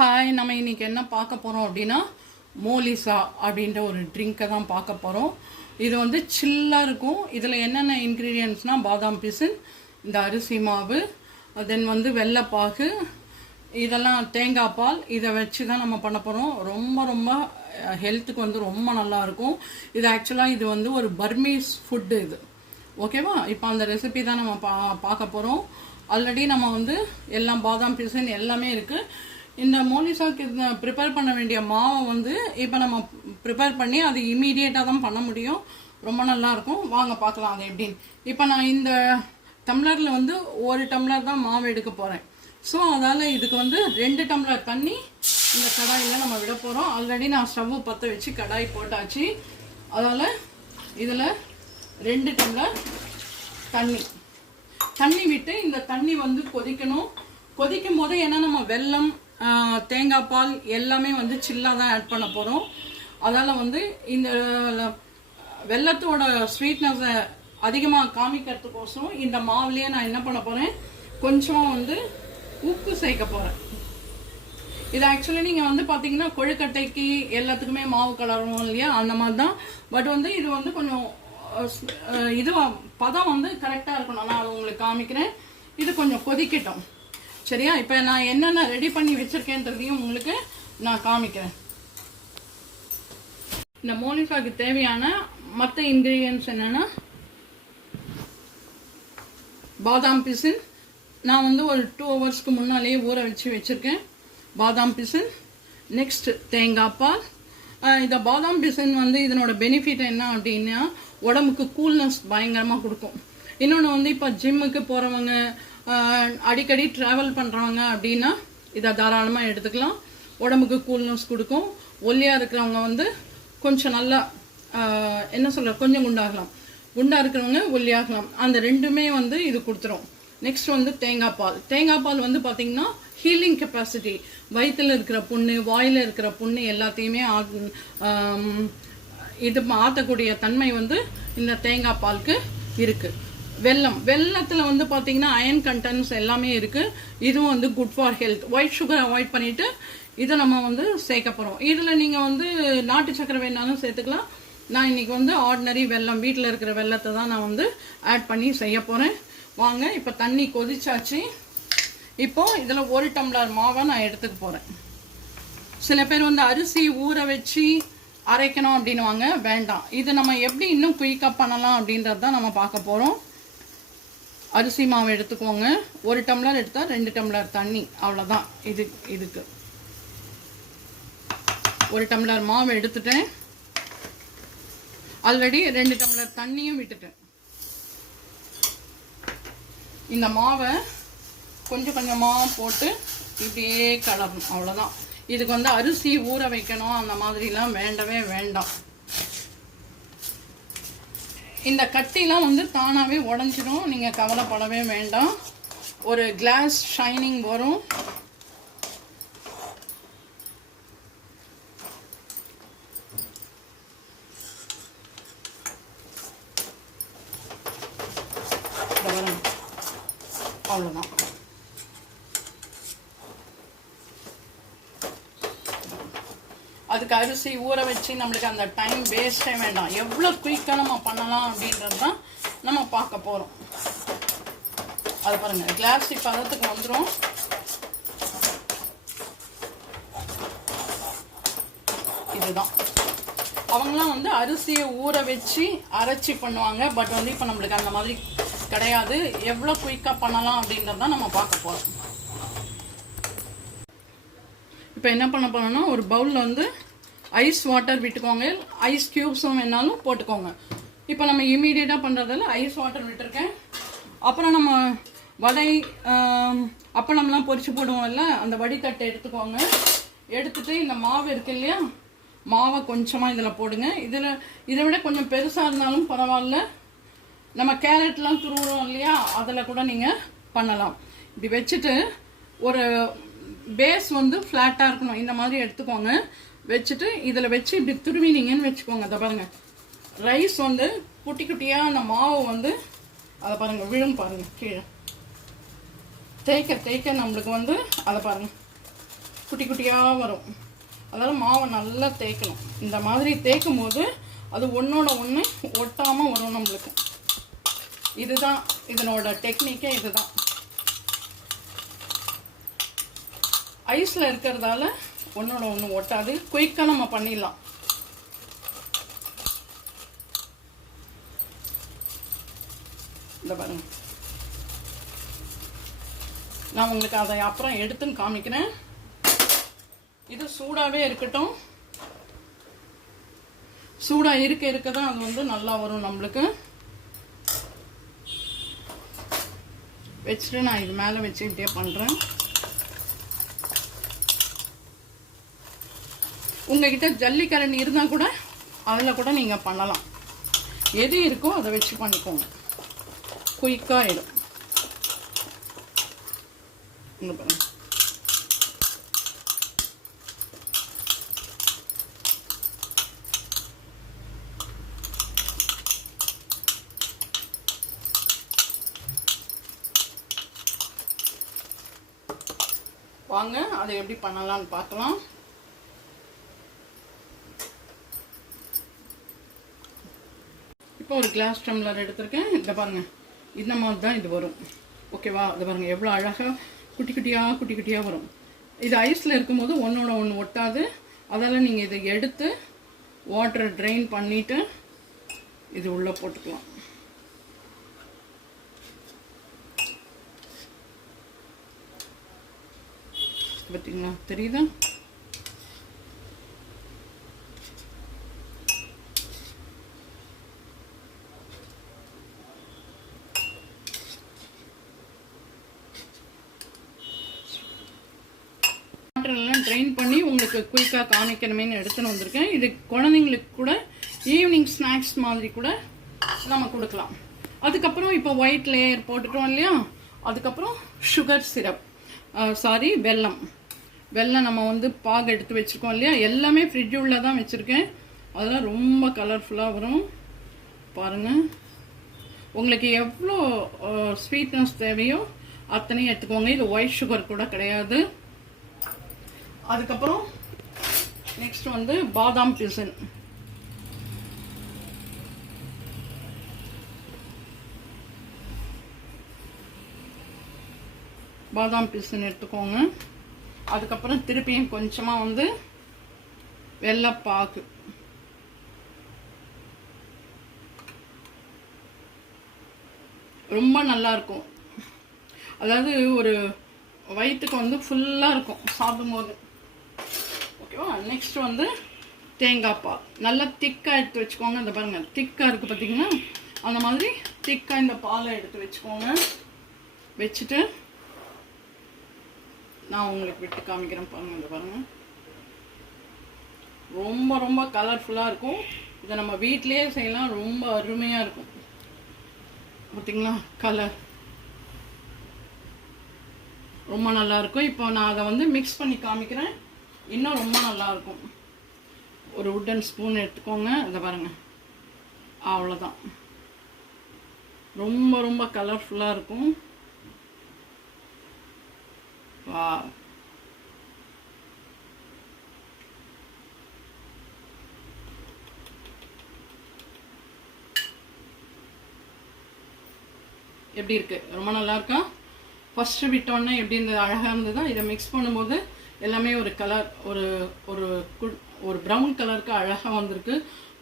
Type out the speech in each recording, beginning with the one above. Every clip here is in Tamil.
ஹாய், நம்ம இன்றைக்கி என்ன பார்க்க போகிறோம் அப்படின்னா மோலிசா அப்படின்ற ஒரு ட்ரிங்க்கை தான் பார்க்க போகிறோம். இது வந்து சில்லாக இருக்கும். இதில் என்னென்ன இன்க்ரீடியன்ட்ஸ்னால் பாதாம் பிசின், இந்த அரிசி மாவு, தென் வந்து வெள்ளைப்பாகு, இதெல்லாம் தேங்காய் பால், இதை வச்சு தான் நம்ம பண்ண போகிறோம். ரொம்ப ரொம்ப ஹெல்த்துக்கு வந்து ரொம்ப நல்லாயிருக்கும். இது ஆக்சுவலாக இது வந்து ஒரு பர்மீஸ் ஃபுட்டு இது. ஓகேவா? இப்போ அந்த ரெசிபி தான் நம்ம பார்க்க போகிறோம். ஆல்ரெடி நம்ம வந்து எல்லாம் பாதாம் பிசின் எல்லாமே இருக்குது. இந்த மோலிசாக்கு ப்ரிப்பேர் பண்ண வேண்டிய மாவை வந்து இப்போ நம்ம ப்ரிப்பேர் பண்ணி அது இமீடியட்டாக தான் பண்ண முடியும். ரொம்ப நல்லாயிருக்கும். வாங்க பார்க்கலாம் அது எப்படின்னு. இப்போ நான் இந்த டம்ளரில் வந்து 1 டம்ளர் தான் மாவு எடுக்க போகிறேன். ஸோ அதால் இதுக்கு வந்து 2 டம்ளர் தண்ணி இந்த கடாயில் நம்ம விட போகிறோம். ஆல்ரெடி நான் ஸ்டவ்வு பற்ற வச்சு கடாய் போட்டாச்சு. அதால் இதில் 2 டம்ளர் தண்ணி விட்டு இந்த தண்ணி வந்து கொதிக்கணும். கொதிக்கும் போது ஏன்னா நம்ம வெல்லம், தேங்காய் பால் எல்லாமே வந்து சில்லாக தான் ஆட் பண்ண போகிறோம். அதால் வந்து இந்த வெல்லத்தோட ஸ்வீட்னஸை அதிகமாக காமிக்கிறதுக்கோசரம் இந்த மாவுலேயே நான் என்ன பண்ண போகிறேன், கொஞ்சமாக வந்து உப்பு சேர்க்க போகிறேன். இது ஆக்சுவலி நீங்கள் வந்து பார்த்தீங்கன்னா கொழுக்கட்டைக்கு எல்லாத்துக்குமே மாவு கலரணும் இல்லையா, அந்த மாதிரி தான். பட் வந்து இது வந்து கொஞ்சம் இது பதம் வந்து கரெக்டாக இருக்கணும். நான் அது உங்களுக்கு காமிக்கிறேன். இது கொஞ்சம் கொதிக்கட்டும், சரியா? இப்போ நான் என்னென்ன ரெடி பண்ணி வச்சுருக்கேன்றதையும் உங்களுக்கு நான் காமிக்கிறேன். இந்த மோலிசாக்கு தேவையான மற்ற இன்க்ரீடியன்ட்ஸ் என்னென்னா, பாதாம் பிசின் நான் வந்து ஒரு 2 ஹவர்ஸ்க்கு முன்னாலேயே ஊற வச்சுருக்கேன். பாதாம் பிசின், நெக்ஸ்ட் தேங்காய் பால். இந்த பாதாம் பிசின் வந்து இதனோட பெனிஃபிட் என்ன அப்படின்னா, உடம்புக்கு கூல்னஸ் பயங்கரமாக கொடுக்கும். இன்னொன்று வந்து இப்போ ஜிம்முக்கு போகிறவங்க, அடிக்கடி ட்ராவல் பண்ணுறவங்க அப்படின்னா இதை தாராளமாக எடுத்துக்கலாம். உடம்புக்கு கூல்னஸ் கொடுக்கும். ஒல்லியாக இருக்கிறவங்க வந்து கொஞ்சம் நல்லா என்ன சொல்கிற கொஞ்சம் குண்டாகலாம், குண்டாக இருக்கிறவங்க ஒல்லியாகலாம். அந்த ரெண்டுமே வந்து இது கொடுத்துரும். நெக்ஸ்ட் வந்து தேங்காய் பால் வந்து பார்த்திங்கன்னா ஹீலிங் கெப்பாசிட்டி, வயிற்றில் இருக்கிற புண்ணு, வாயில் இருக்கிற புண்ணு எல்லாத்தையுமே இது மாற்றக்கூடிய தன்மை வந்து இந்த தேங்காய் பாலுக்கு இருக்குது. வெல்லத்தில் வந்து பார்த்தீங்கன்னா அயன் கண்டென்ட்ஸ் எல்லாமே இருக்குது. இதுவும் வந்து good for health. White sugar avoid பண்ணிவிட்டு இதை நம்ம வந்து சேர்க்க போகிறோம். இதில் நீங்கள் வந்து நாட்டு சக்கரை வேணாலும் சேர்த்துக்கலாம். நான் இன்றைக்கி வந்து ஆர்டினரி வெல்லம், வீட்டில் இருக்கிற வெல்லத்தை தான் நான் வந்து ஆட் பண்ணி செய்ய போகிறேன். வாங்க, இப்போ தண்ணி கொதிச்சாச்சு. இப்போது இதில் 1 டம்ளர் மாவை நான் எடுத்துக்க போகிறேன். சில பேர் வந்து அரிசி ஊற வச்சு அரைக்கணும் அப்படின்னுவாங்க. வேண்டாம், இது நம்ம எப்படி இன்னும் குயிக்காக பண்ணலாம் அப்படின்றது தான் நம்ம பார்க்க போகிறோம். அரிசி மாவு எடுத்துக்கோங்க. 1 டம்ளர் எடுத்தால் 2 டம்ளர் தண்ணி, அவ்வளோதான். இதுக்கு 1 டம்ளர் மாவு எடுத்துட்டேன். ஆல்ரெடி 2 டம்ளர் தண்ணியும் விட்டுட்டேன். இந்த மாவை கொஞ்சம் கொஞ்சமாக போட்டு இப்படியே கலரணும், அவ்வளோதான். இதுக்கு வந்து அரிசி ஊற வைக்கணும் அந்த மாதிரிலாம் வேண்டவே வேண்டாம். இந்த கட்டிலாம் வந்து தானாகவே உடஞ்சிடும், நீங்கள் கவலைப்படவே வேண்டாம். ஒரு கிளாஸ் ஷைனிங் வரும். அவ்வளோதான். அதுக்கு அரிசி ஊற வச்சு நம்மளுக்கு அந்த டைம் வேஸ்ட்டே வேண்டாம். எவ்வளோ குயிக்காக நம்ம பண்ணலாம் அப்படின்றது தான் நம்ம பார்க்க போகிறோம். அது பாருங்கள், கிளாஸ் பதத்துக்கு வந்துடும். இதுதான் அவங்களாம் வந்து அரிசியை ஊற வச்சு அரைச்சி பண்ணுவாங்க. பட் வந்து இப்போ நம்மளுக்கு அந்த மாதிரி கிடையாது. எவ்வளோ குயிக்காக பண்ணலாம் அப்படின்றது தான் நம்ம பார்க்க போகிறோம். இப்போ என்ன பண்ண போறோம்னா, ஒரு பவுலில் வந்து ஐஸ் வாட்டர் விட்டுக்கோங்க. ஐஸ் க்யூப்ஸும் வேணாலும் போட்டுக்கோங்க. இப்போ நம்ம இமீடியட்டாக பண்ணுறதால ஐஸ் வாட்டர் விட்டுருக்கேன். அப்புறம் நம்ம வடை, அப்பளம்லாம் பொரிச்சு போடுவோம்ல, அந்த வடித்தட்டை எடுத்துக்கோங்க. எடுத்துகிட்டு இந்த மாவு இருக்கு இல்லையா, மாவை கொஞ்சமாக இதில் போடுங்க. இதை விட கொஞ்சம் பெருசாக இருந்தாலும் பரவாயில்ல. நம்ம கேரட்லாம் துருவுறோம் இல்லையா, அதில் கூட நீங்கள் பண்ணலாம். இப்படி வச்சுட்டு ஒரு பேஸ் வந்து ஃப்ளாட்டாக இருக்கணும், இந்த மாதிரி எடுத்துக்கோங்க. வச்சுட்டு இதில் வச்சு இப்படி துருவினீங்கன்னு வச்சுக்கோங்க. அதை பாருங்கள், ரைஸ் வந்து குட்டி குட்டியாக அந்த மாவு வந்து அதை பாருங்கள் விழும், பாருங்கள் கீழே தேய்க்க தேய்க்க நம்மளுக்கு வந்து அதை பாருங்கள் குட்டி குட்டியாக வரும். அதாவது மாவை நல்லா தேய்க்கணும். இந்த மாதிரி தேய்க்கும் போது அது ஒன்றோட ஒன்று ஒட்டாமல் வரும் நம்மளுக்கு. இதுதான் இதனோட டெக்னிக்கே. இதுதான் ஐஸில் இருக்கிறதால ஒன்றோட ஒன்று ஒட்டாது. குயிக்காக நம்ம பண்ணிடலாம். இந்த பாருங்க, நான் உங்களுக்கு அதை அப்புறம் எடுத்துன்னு காமிக்கிறேன். இது சூடாகவே இருக்கட்டும். சூடாக இருக்க தான் அது வந்து நல்லா வரும் நம்மளுக்கு. வச்சுட்டு நான் இது மேலே வச்சுக்கிட்டே பண்ணுறேன். உங்ககிட்ட ஜல்லிக்கரண்டி இருந்தால் கூட அதில் கூட நீங்கள் பண்ணலாம். எது இருக்கோ அதை வச்சு பண்ணிக்கோங்க, குயிக்காக ஆகிடும். இங்கே பாருங்க, வாங்க அதை எப்படி பண்ணலாம்னு பார்க்கலாம். இப்போ ஒரு கிளாஸ் டம்ளர் எடுத்திருக்கேன். இதை பாருங்க, இந்த மாதிரி தான் இது வரும். ஓகேவா? இதை பாருங்க எவ்வளோ அழகாக குட்டி குட்டியாக வரும். இது ஐஸில் இருக்கும்போது ஒன்றோட ஒன்று ஒட்டாது. அதெல்லாம் நீங்கள் இதை எடுத்து வாட்டரை ட்ரெயின் பண்ணிவிட்டு இது உள்ளே போட்டுக்கலாம். பார்த்தீங்களா? தெரியுதா? வாட்டரெல்லாம் ட்ரெயின் பண்ணி உங்களுக்கு குயிக்காக காமிக்கணுமேனு எடுத்துன்னு வந்திருக்கேன். இது குழந்தைங்களுக்கு கூட ஈவினிங் ஸ்நாக்ஸ் மாதிரி கூட நம்ம கொடுக்கலாம். அதுக்கப்புறம் இப்போ ஒயிட் லேயர் போட்டுட்டோம் இல்லையா? அதுக்கப்புறம் சுகர் சிரப், வெல்லம் நம்ம வந்து பாகு எடுத்து வச்சுருக்கோம் இல்லையா? எல்லாமே ஃப்ரிட்ஜ் உள்ள தான் வச்சுருக்கேன். அதெல்லாம் ரொம்ப கலர்ஃபுல்லாக வரும் பாருங்கள். உங்களுக்கு எவ்வளோ ஸ்வீட்னஸ் தேவையோ அத்தனையும் எடுத்துக்கோங்க. இது ஒயிட் சுகர் கூட கிடையாது. அதுக்கப்புறம் நெக்ஸ்ட் வந்து பாதாம் பிசின். பாதாம் பிசின் எடுத்துக்கோங்க. அதுக்கப்புறம் திருப்பியும் கொஞ்சமாக வந்து வெள்ளைப்பாகு. ரொம்ப நல்லா இருக்கும். அதாவது ஒரு வயிற்றுக்கு வந்து ஃபுல்லாக இருக்கும் சாப்பிடும்போது. ஓகேவா? நெக்ஸ்ட் வந்து தேங்காய் பால். நல்லா திக்காக எடுத்து வச்சுக்கோங்க. இந்த பாருங்கள், திக்காக இருக்குது பார்த்தீங்கன்னா? அந்த மாதிரி திக்காக இந்த பாலை எடுத்து வச்சுக்கோங்க. வச்சுட்டு நான் உங்களுக்கு விட்டு காமிக்கிறேன் பாருங்கள். இந்த பாருங்கள், ரொம்ப ரொம்ப கலர்ஃபுல்லாக இருக்கும். இதை நம்ம வீட்டிலேயே செய்யலாம். ரொம்ப அருமையாக இருக்கும். பார்த்தீங்களா? கலர் ரொம்ப நல்லாயிருக்கும். இப்போ நான் அதை வந்து மிக்ஸ் பண்ணி காமிக்கிறேன். இன்னும் ரொம்ப நல்லாயிருக்கும். ஒரு உட்டன் ஸ்பூன் எடுத்துக்கோங்க. இதை பாருங்கள், அவ்வளோதான். ரொம்ப ரொம்ப கலர்ஃபுல்லாக இருக்கும். வா, எப்படி இருக்கு? ரொம்ப நல்லா இருக்கா? ஃபர்ஸ்ட் விட்டோன்னே எப்படி இருந்தது? அழகாக இருந்ததா? இதை மிக்ஸ் பண்ணும்போது எல்லாமே ஒரு கலர், ஒரு ஒரு ஒரு ப்ரௌன் கலருக்கு அழகாக வந்திருக்கு.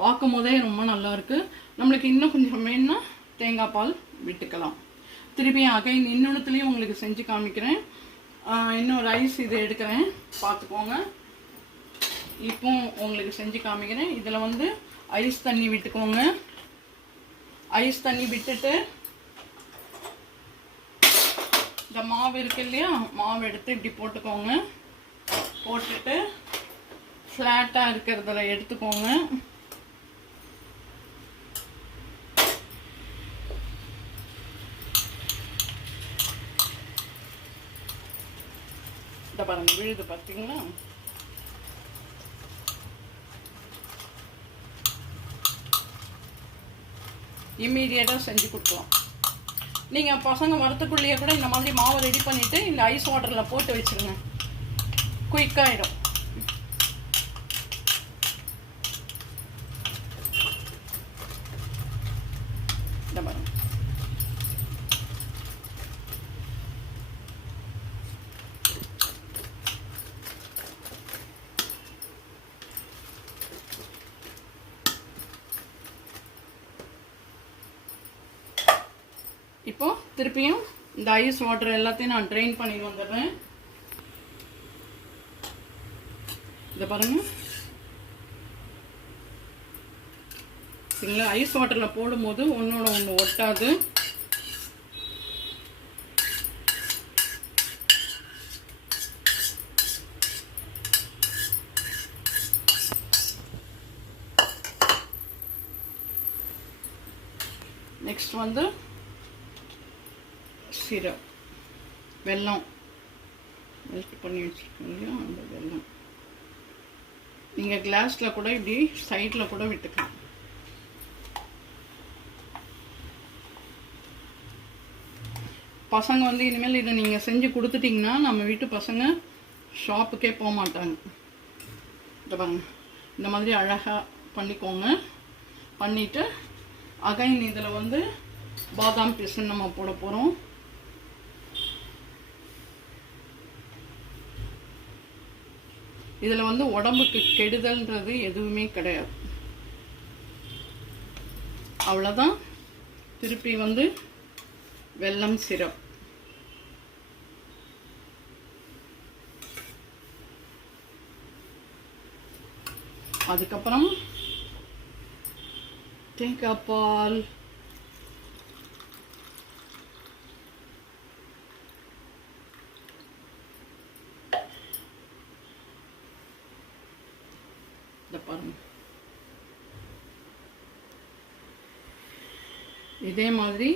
பார்க்கும் போதே ரொம்ப நல்லா இருக்கு. நம்மளுக்கு இன்னும் கொஞ்சம் வேணும்னா தேங்காய் பால் விட்டுக்கலாம். திருப்பியும் அகைன் இன்னொன்றுத்துலேயும் உங்களுக்கு செஞ்சு காமிக்கிறேன். இன்னும் ரைஸ் இது எடுக்கிறேன், பார்த்துக்கோங்க. இப்போ உங்களுக்கு செஞ்சு காமிக்கிறேன். இதில் வந்து ஐஸ் தண்ணி விட்டுக்கோங்க. ஐஸ் தண்ணி விட்டுட்டு இந்த மாவு இருக்கு இல்லையா? மாவு எடுத்து இப்படி போட்டுக்கோங்க. போட்டுட்டு ஃப்ளாட்டாக இருக்கிறதுல எடுத்துக்கோங்க. இந்த பாருங்க, விழுது பார்த்தீங்களா? இம்மீடியட்டாக செஞ்சு கொடுக்கலாம். நீங்கள் பசங்க வரத்துக்குள்ளேயே கூட இந்த மாதிரி மாவை ரெடி பண்ணிவிட்டு இந்த ஐஸ் வாட்டரில் போட்டு வச்சுருங்க. குயிக்காயிடும். இந்த பாருங்க. இப்போ திருப்பியும் இந்த ஐஸ் வாட்டர் எல்லாத்தையும் நான் ட்ரெயின் பண்ணி வந்துடுறேன். இதை பாருங்க. சரிங்களா? ஐஸ் வாட்டரில் போடும்போது ஒன்றோட ஒன்று ஒட்டாது. நெக்ஸ்ட் வந்து சிரப், வெல்லம் மெல்ட் பண்ணி வச்சுருக்கோம் இல்லையா, அந்த வெல்லம். நீங்கள் கிளாஸில் கூட இப்படி சைடில் கூட விட்டுக்கலாம். பசங்க வந்து இனிமேல் இதை நீங்கள் செஞ்சு கொடுத்துட்டிங்கன்னா நம்ம வீட்டு பசங்க ஷாப்புக்கே போக மாட்டாங்க. இதை பாருங்க, இந்த மாதிரி அழகாக பண்ணிக்கோங்க. பண்ணிவிட்டு அகைன் இதில் வந்து பாதாம் பிசின் நம்ம போட போகிறோம். இதில் வந்து உடம்புக்கு கெடுதல்ன்றது எதுவுமே கிடையாது. அவ்வளோதான். திருப்பி வந்து வெல்லம் சிரப், அதுக்கப்புறம் தேங்காய் பால், பாருங்க. இதே மாதிரி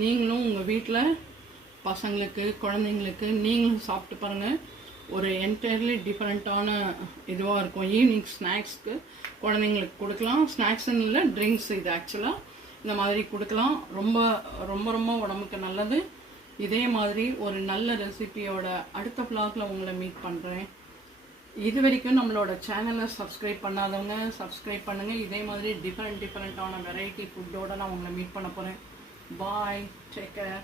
நீங்களும் உங்கள் வீட்டில் பசங்களுக்கு, குழந்தைங்களுக்கு நீங்களும் சாப்பிட்டு பாருங்கள். ஒரு என்டையர்லி டிஃப்ரெண்ட்டான இதுவாக இருக்கும். ஈவினிங் ஸ்நாக்ஸ்க்கு குழந்தைங்களுக்கு கொடுக்கலாம். ஸ்நாக்ஸ்ன்னு இல்லை, ட்ரிங்க்ஸ். இது ஆக்சுவலாக இந்த மாதிரி கொடுக்கலாம். ரொம்ப ரொம்ப ரொம்ப உடம்புக்கு நல்லது. இதே மாதிரி ஒரு நல்ல ரெசிபியோட அடுத்த vlogல உங்களை மீட் பண்ணுறேன். இது வரைக்கும் நம்மளோட சேனலை சப்ஸ்கிரைப் பண்ணாதவங்க சப்ஸ்கிரைப் பண்ணுங்கள். இதே மாதிரி டிஃப்ரெண்ட்டான வெரைட்டி ஃபுட்டோடு நான் உங்களை மீட் பண்ண போகிறேன். பாய், டேக் கேர்.